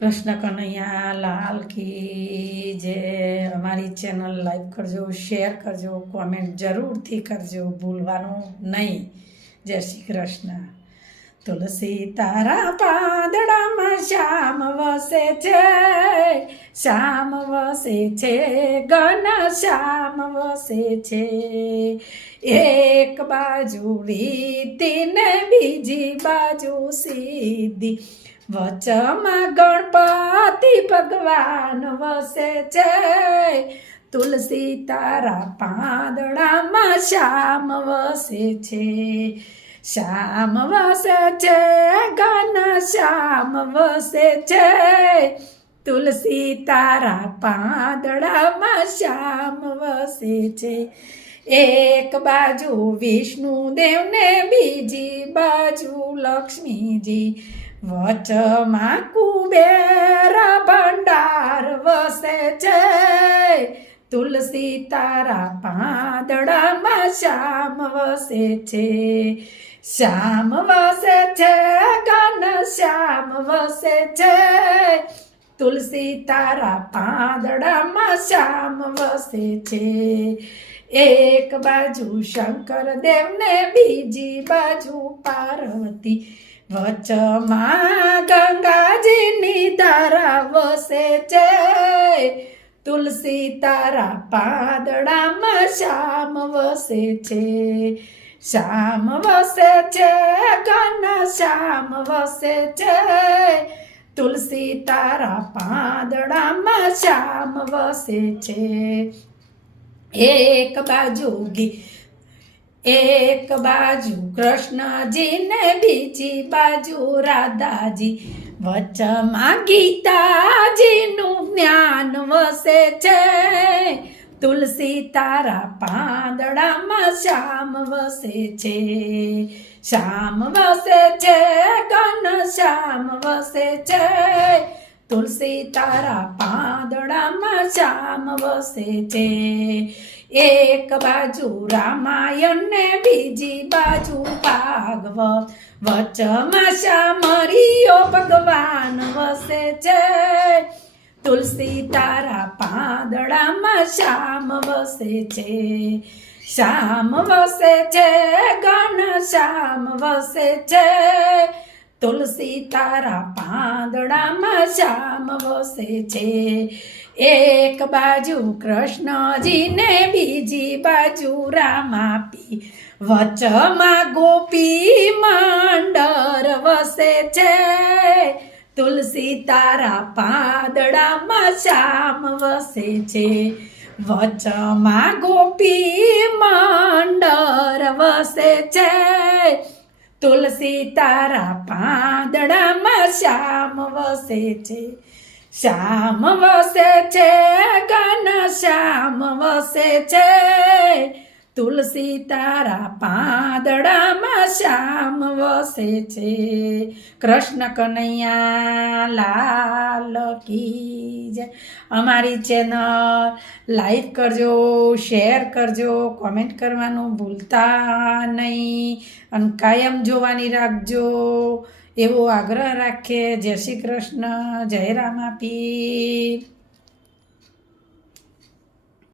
કૃષ્ણ કનૈયા લાલ કી જય। અમારી channel like કરજો, શેર કરજો, કોમેન્ટ જરૂરથી કરજો, ભૂલવાનું નહીં। જય શ્રી કૃષ્ણ। તુલસી તારા પાંદડામાં શ્યામ વસે છે, શ્યામ વસે છે, ઘન શ્યામ વસે છે। એક બાજુ વીતી ને બીજી બાજુ સીધી, વચમાં ગણપતિ ભગવાન વસે છે। તુલસી તારા પાંદડામાં શ્યામ વસે છે, શ્યામ વસે છે, ઘન શ્યામ વસે છે। તુલસી તારા પાંદડામાં શ્યામ વસે છે। એક બાજુ વિષ્ણુદેવ ને બીજી બાજુ લક્ષ્મીજી, વચમાં કુબેર ભંડાર વસે છે। તુલસી તારા પાંદડામાં શ્યામ વસે છે, શ્યામ વસે છે, ઘન શ્યામ વસે છે। તુલસી તારા પાંદડામાં શ્યામ વસે છે। એક બાજુ શંકર દેવ ને બીજી બાજુ પાર્વતી, વચમાં ગંગાજીની ધારા વસે છે। તુલસી તારા પાંદડામાં શ્યામ વસે છે, શ્યામ વસે છે, ઘન શ્યામ વસે છે। તુલસી તારા પાંદડામાં શ્યામ વસે છે। એક બાજુ કૃષ્ણજી ને બીજી બાજુ રાધાજી, વચમાં ગીતાજીનું જ્ઞાન વસે છે। તુલસી તારા પાંદડામાં શ્યામ વસે છે, શ્યામ વસે છે, ઘન શ્યામ વસે છે। તુલસી તારા પાંદડામાં શ્યામ વસે છે। એક બાજુ રામાયણ ને બીજી બાજુ ભાગવત, વચમાં શામળિયો ભગવાન વસે છે। તુલસી તારા પાંદડામાં શ્યામ વસે છે, શ્યામ વસે છે, ઘન શ્યામ વસે છે। તુલસી તારા પાંદડામાં શ્યામ વસે છે। એક બાજુ કૃષ્ણજી ને બીજી બાજુ રામાપી, વચમાં ગોપી મંડળ વસે છે। તુલસી તારા પાંદડામાં શ્યામ વસે છે, વચમાં ગોપી મંડળ વસે છે। તુલસી તારા પાંદડામાં શ્યામ વસે છે, શ્યામ વસે છે, ઘન શ્યામ વસે છે। તુલસી તારા પાંદડામાં શ્યામ વસે છે। કૃષ્ણ કનૈયા લાલ કી જય। અમારી ચેનલ લાઈક કરજો, શેર કરજો, કોમેન્ટ કરવાનું ભૂલતા નહીં અને કાયમ જોવાની રાખજો એવો આગ્રહ રાખીએ। જય શ્રી કૃષ્ણ, જય રામાપીર।